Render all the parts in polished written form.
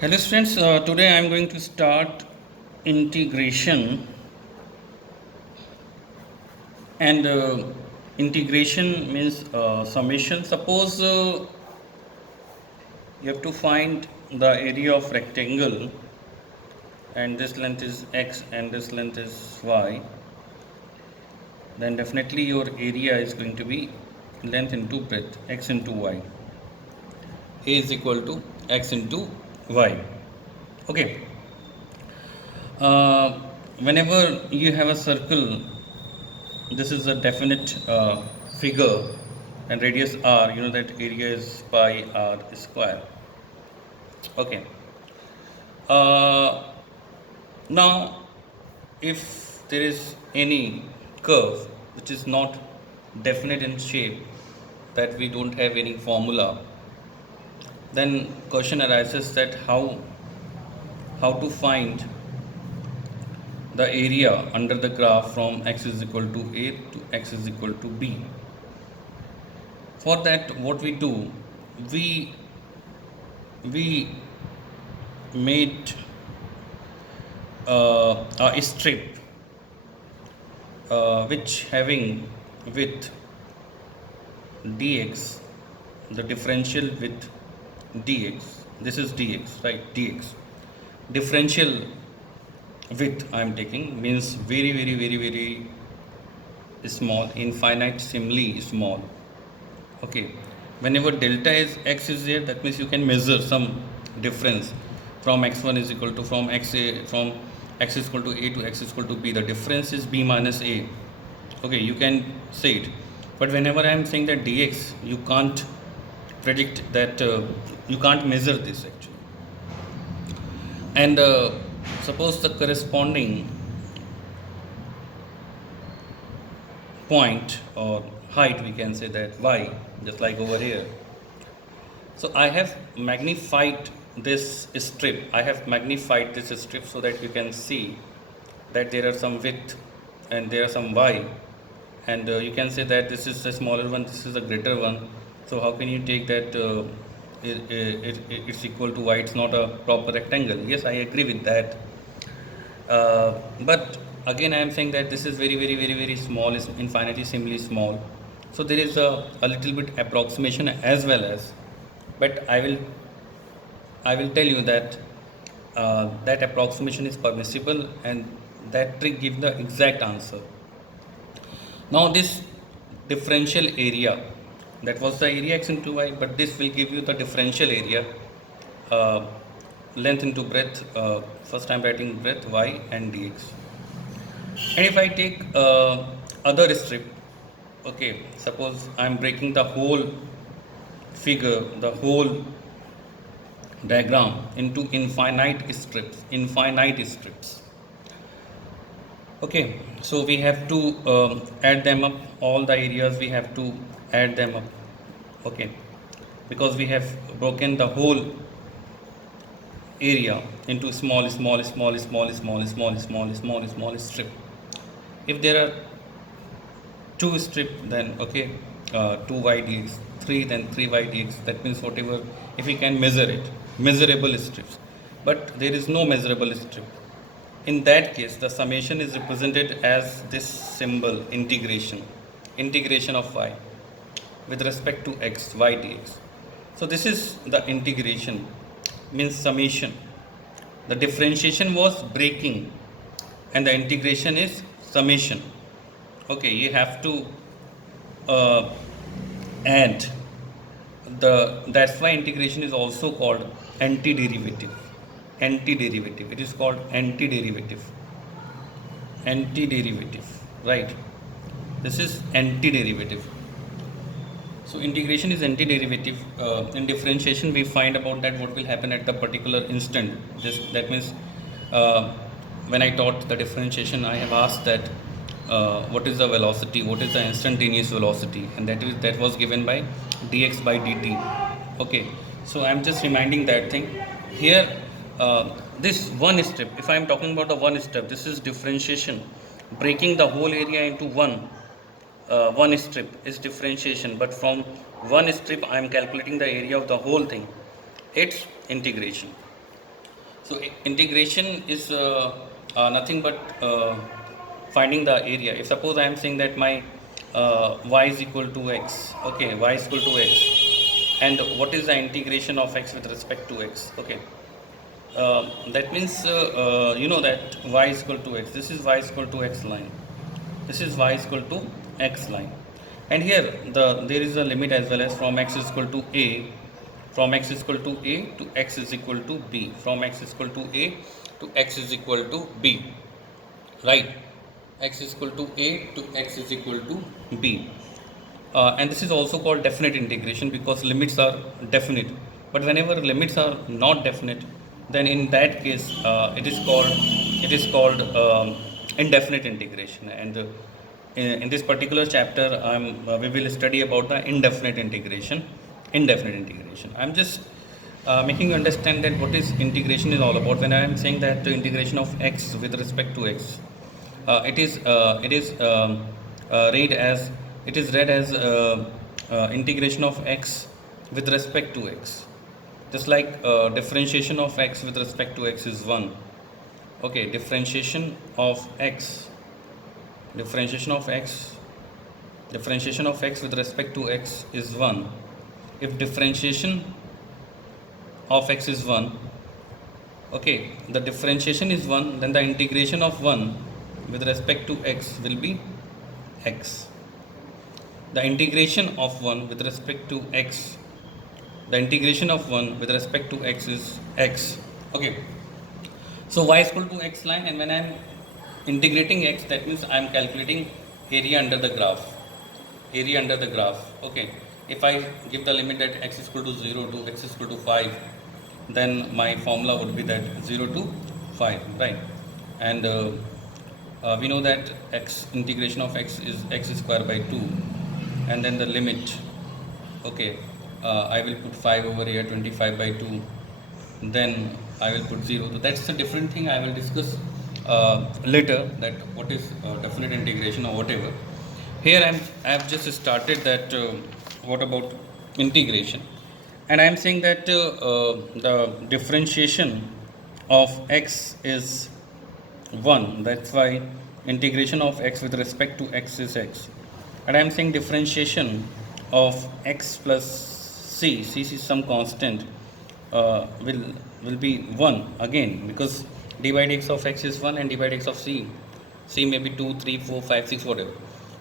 Hello students, today I am going to start integration and integration means summation. Suppose you have to find the area of rectangle and this length is x and this length is y, then definitely your area is going to be length into breadth, x into y. A is equal to x into y. Okay. Whenever you have a circle, this is a definite figure and radius r, you know that area is pi r square. Okay. Uh, Now, if there is any curve which is not definite in shape, that we don't have any formula, then question arises that how to find the area under the graph from x is equal to a to x is equal to b. For that, what we do, we we made a strip which having with dx, the differential with dx, this is dx, right? Dx differential width I am taking means very small, infinitesimally small. Okay, whenever delta is x is there, that means you can measure some difference from x1 is equal to from x is equal to a to x is equal to b. The difference is b minus a. Okay, you can say it, but whenever I am saying that dx, you can't predict that, you can't measure this actually. And suppose the corresponding point or height, we can say that y, just like over here. So I have magnified this strip. I have magnified this strip so that you can see that there are some width and there are some y, and you can say that this is a smaller one, this is a greater one. So how can you take that it's equal to y? It's not a proper rectangle. Yes, I agree with that. But again, I am saying that this is very small, is infinitesimally small. So there is a little bit approximation as well as, but I will tell you that that approximation is permissible and that trick gives the exact answer. Now this differential area, that was the area x into y, but this will give you the differential area, uh, length into breadth. First I am writing breadth y and dx. And if I take other strip, okay, suppose I am breaking the whole figure, the whole diagram into infinite strips. Okay, so we have to add them up, all the areas we have to add them up. Okay, because we have broken the whole area into small strip. If there are two strip, then okay, 2y dx, 3, then 3y dx, that means whatever, if we can measure it, measurable strips. But there is no measurable strip. In that case, the summation is represented as this symbol, integration of y with respect to x, y dx. So this is the integration, means summation. The differentiation was breaking and the integration is summation. Okay, you have to add that's why integration is also called antiderivative. It is called antiderivative, right? This is antiderivative. So integration is antiderivative. In differentiation, we find about that what will happen at the particular instant. That means when I taught the differentiation, I have asked that what is the velocity, what is the instantaneous velocity, and that was given by dx by dt. Okay, so I'm just reminding that thing here. This one strip, if I am talking about the one step, this is differentiation, breaking the whole area into one strip is differentiation, but from one strip I am calculating the area of the whole thing, it's integration. So integration is nothing but finding the area. If suppose I am saying that my y is equal to x, okay, y is equal to x, and what is the integration of x with respect to x, okay, that means you know that y is equal to x, this is y is equal to x line, this is y is equal to x line, and here there is a limit as well as from x is equal to a, from x is equal to a to x is equal to b, from x is equal to a to x is equal to b, right, x is equal to a to x is equal to b, and this is also called definite integration because limits are definite. But whenever limits are not definite, then in that case it is called indefinite integration. And in this particular chapter, we will study about the indefinite integration. Indefinite integration. I'm just making you understand that what is integration is all about. When I am saying that the integration of x with respect to x, it is read as integration of x with respect to x. Just like differentiation of x with respect to x is 1. Okay, differentiation of x with respect to x is 1. If differentiation of x is 1, okay, the differentiation is 1, then the integration of 1 with respect to x will be x. The integration of 1 with respect to x, the integration of 1 with respect to x is x. Okay, so y is equal to x line, and when I am integrating x, that means I am calculating area under the graph. Area under the graph. Okay, if I give the limit that x is equal to 0 to x is equal to 5, then my formula would be that 0 to 5, right? And we know that x integration of x is x square by 2, and then the limit, okay, I will put 5 over here, 25 by 2, then I will put 0. So that's a different thing. I will discuss later that what is definite integration or whatever. Here I have just started that what about integration, and I am saying that the differentiation of x is 1. That's why integration of x with respect to x is x. And I am saying differentiation of x plus c is some constant, will be 1 again, because d by dx of x is 1 and d by dx of c may be 2, 3, 4, 5, 6, whatever.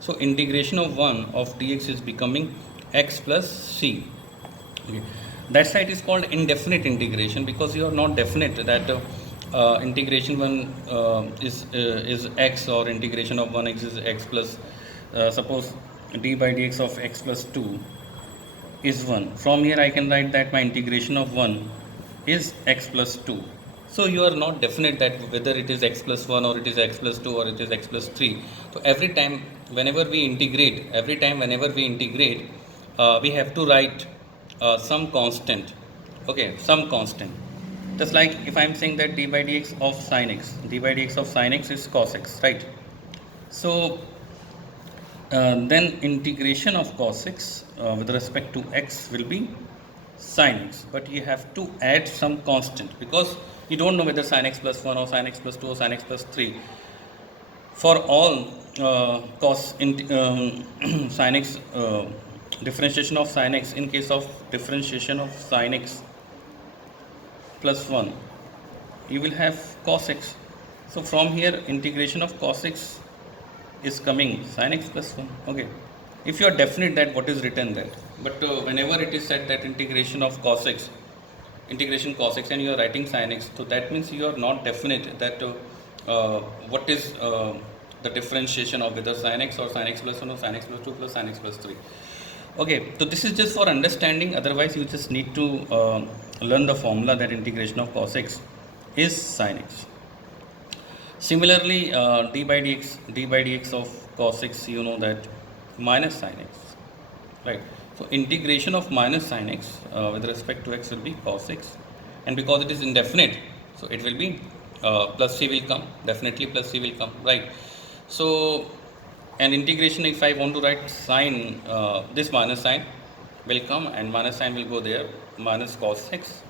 So integration of 1 of dx is becoming x plus c. Okay. That's why it is called indefinite integration, because you are not definite that integration 1 is x, or integration of 1x is x plus suppose d by dx of x plus 2 is 1. From here I can write that my integration of 1 is x plus 2. So you are not definite that whether it is x plus 1 or it is x plus 2 or it is x plus 3. So every time whenever we integrate, we have to write some constant. Okay, some constant. Just like if I am saying that d by dx of sine x is cos x, right? So then integration of cos x with respect to x will be sin x, but you have to add some constant, because you don't know whether sin x plus 1 or sin x plus 2 or sin x plus 3. For all sin x, differentiation of sin x, in case of differentiation of sin x plus 1, you will have cos x. So from here integration of cos x is coming sin x plus 1. Okay, if you are definite that what is written there. But whenever it is said that integration cos x, and you are writing sin x, so that means you are not definite that what is the differentiation of whether sin x or sin x plus 1 or sin x plus 2 plus sin x plus 3. Okay, so this is just for understanding. Otherwise you just need to learn the formula that integration of cos x is sin x. Similarly, d by dx of cos x, you know that minus sin x, right? So integration of minus sin x with respect to x will be cos x, and because it is indefinite, so it will be plus c will come, definitely plus c will come, right? So an integration, if I want to write sine, this minus sign will come and minus sign will go there, minus cos x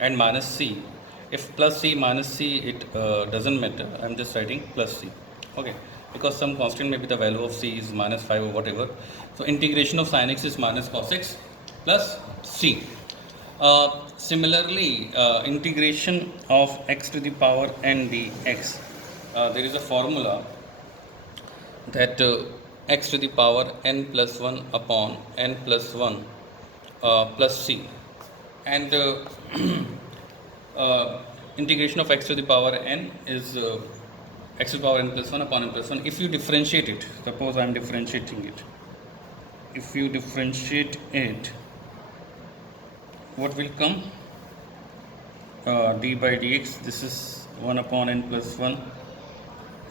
and minus c, If plus c minus c, it doesn't matter. I'm just writing plus c. Okay, because some constant, maybe the value of c is minus 5 or whatever. So integration of sin x is minus cos x plus c. Similarly, integration of x to the power n dx, there is a formula that x to the power n plus 1 upon n plus 1 plus c, and integration of x to the power n is x to the power n plus 1 upon n plus 1. If you differentiate it, suppose I am differentiating it, if you differentiate it, what will come? D by dx, this is 1 upon n plus 1,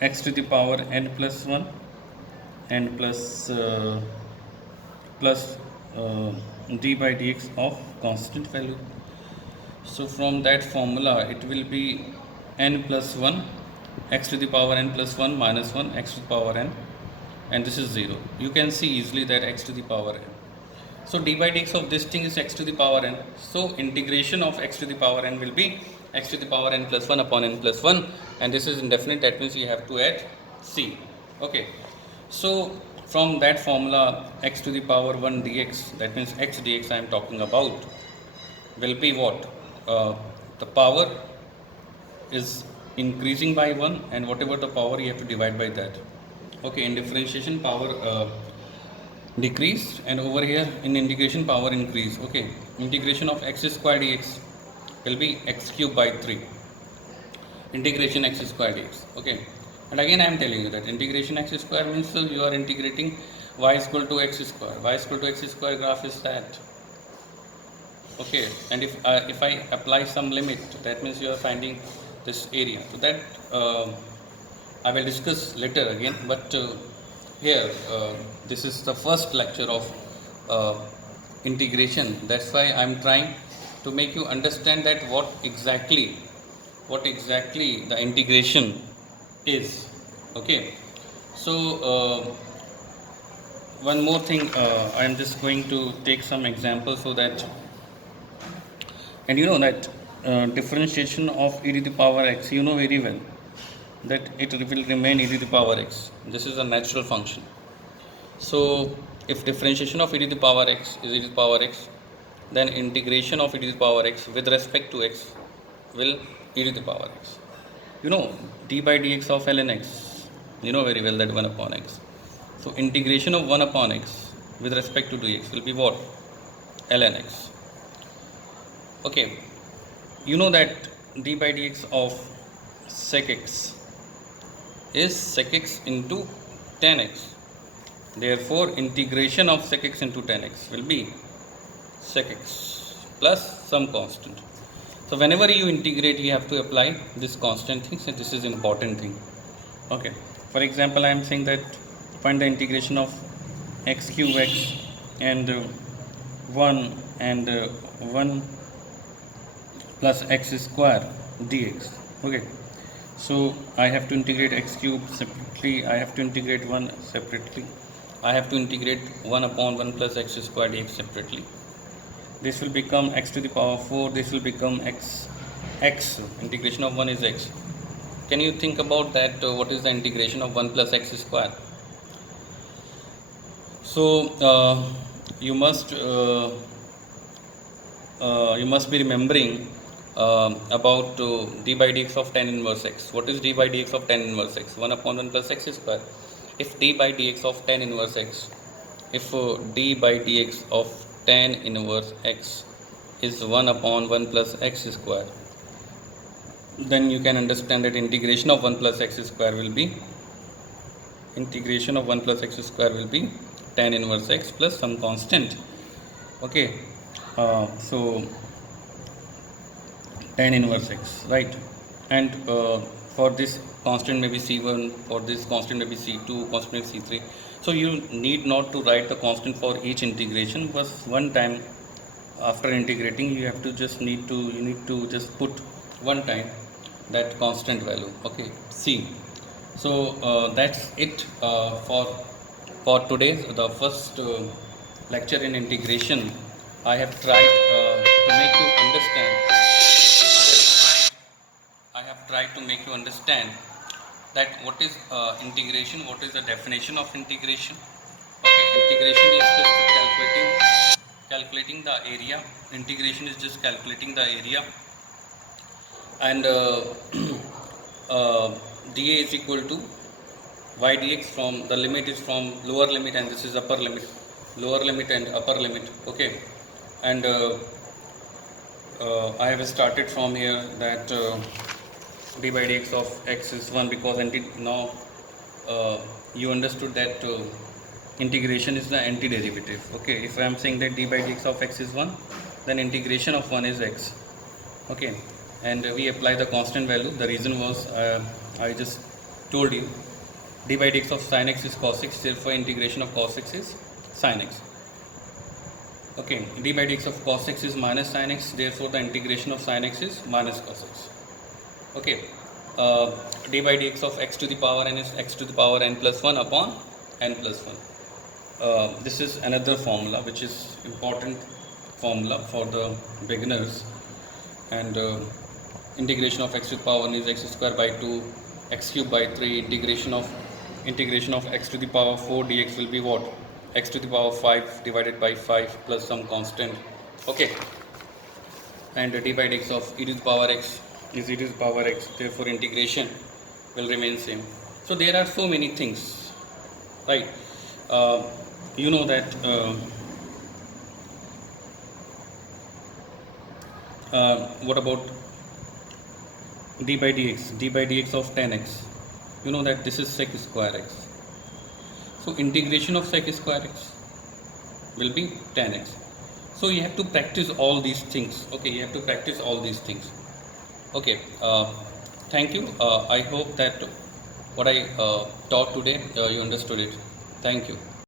x to the power n plus 1 and plus d by dx of constant value. So from that formula, it will be n plus 1, x to the power n plus 1 minus 1, x to the power n, and this is 0. You can see easily that x to the power n. So d by dx of this thing is x to the power n. So integration of x to the power n will be x to the power n plus 1 upon n plus 1, and this is indefinite. That means you have to add c. Okay. So from that formula, x to the power 1 dx, that means x dx I am talking about, will be what? The power is increasing by 1, and whatever the power, you have to divide by that. Okay, in differentiation, power decreased, and over here in integration, power increase. Okay, integration of x square dx will be x cube by 3, integration x square dx. Okay, and again I am telling you that integration x square means you are integrating y is equal to x square. Y is equal to x square graph is that. Okay, and if I apply some limit, that means you are finding this area. So that I will discuss later again, but here this is the first lecture of integration. That's why I am trying to make you understand that what exactly the integration is. Okay, so one more thing, I am just going to take some examples so that, and you know that differentiation of e to the power x, you know very well that it will remain e to the power x. This is a natural function. So if differentiation of e to the power x is e to the power x, then integration of e to the power x with respect to x will e to the power x. You know d by dx of ln x, you know very well that 1 upon x. So integration of 1 upon x with respect to dx will be what? ln x. Okay, you know that d by dx of sec x is sec x into tan x. Therefore, integration of sec x into tan x will be sec x plus some constant. So whenever you integrate, you have to apply this constant thing. So this is important thing. Okay. For example, I am saying that find the integration of x cube x and 1 and 1 plus x square dx. Okay. So I have to integrate x cube separately. I have to integrate 1 separately. I have to integrate 1 upon 1 plus x square dx separately. This will become x to the power 4. This will become x. Integration of 1 is x. Can you think about that? What is the integration of 1 plus x square? So you must be remembering about d by dx of tan inverse x. What is d by dx of tan inverse x? 1 upon 1 plus x square. If d by dx of tan inverse x, if d by dx of tan inverse x is 1 upon 1 plus x square, then you can understand that integration of 1 plus x square will be tan inverse x plus some constant. Okay, so tan inverse x, right? And for this constant may be c1, for this constant may be c2, constant may be c3. So you need not to write the constant for each integration, but one time after integrating, you need to just put one time that constant value. Okay, c. So that's it for today's the first lecture in integration. I have tried to make you understand tried to make you understand that what is integration, what is the definition of integration. Okay, integration is just calculating the area. Integration is just calculating the area, and dA is equal to y dx from the limit is from lower limit and this is upper limit, lower limit and upper limit. Okay, and I have started from here that d by dx of x is 1 because now you understood that integration is the antiderivative. Okay, if I am saying that d by dx of x is 1, then integration of 1 is x. Okay, and we apply the constant value. The reason was I just told you d by dx of sin x is cos x, therefore integration of cos x is sin x. Okay, d by dx of cos x is minus sin x, therefore the integration of sin x is minus cos x. Okay, d by dx of x to the power n is x to the power n plus 1 upon n plus 1. This is another formula which is important formula for the beginners, and integration of x to the power n is x square by 2, x cube by 3, integration of x to the power 4 dx will be what? X to the power 5 divided by 5 plus some constant. Okay, and d by dx of e to the power x is e to the power x, therefore integration will remain same. So there are so many things, right? You know that what about d by dx of 10x? You know that this is sec square x. So integration of sec square x will be 10x. So you have to practice all these things. Okay, you have to practice all these things. Okay, thank you. I hope that what I taught today you understood it. Thank you.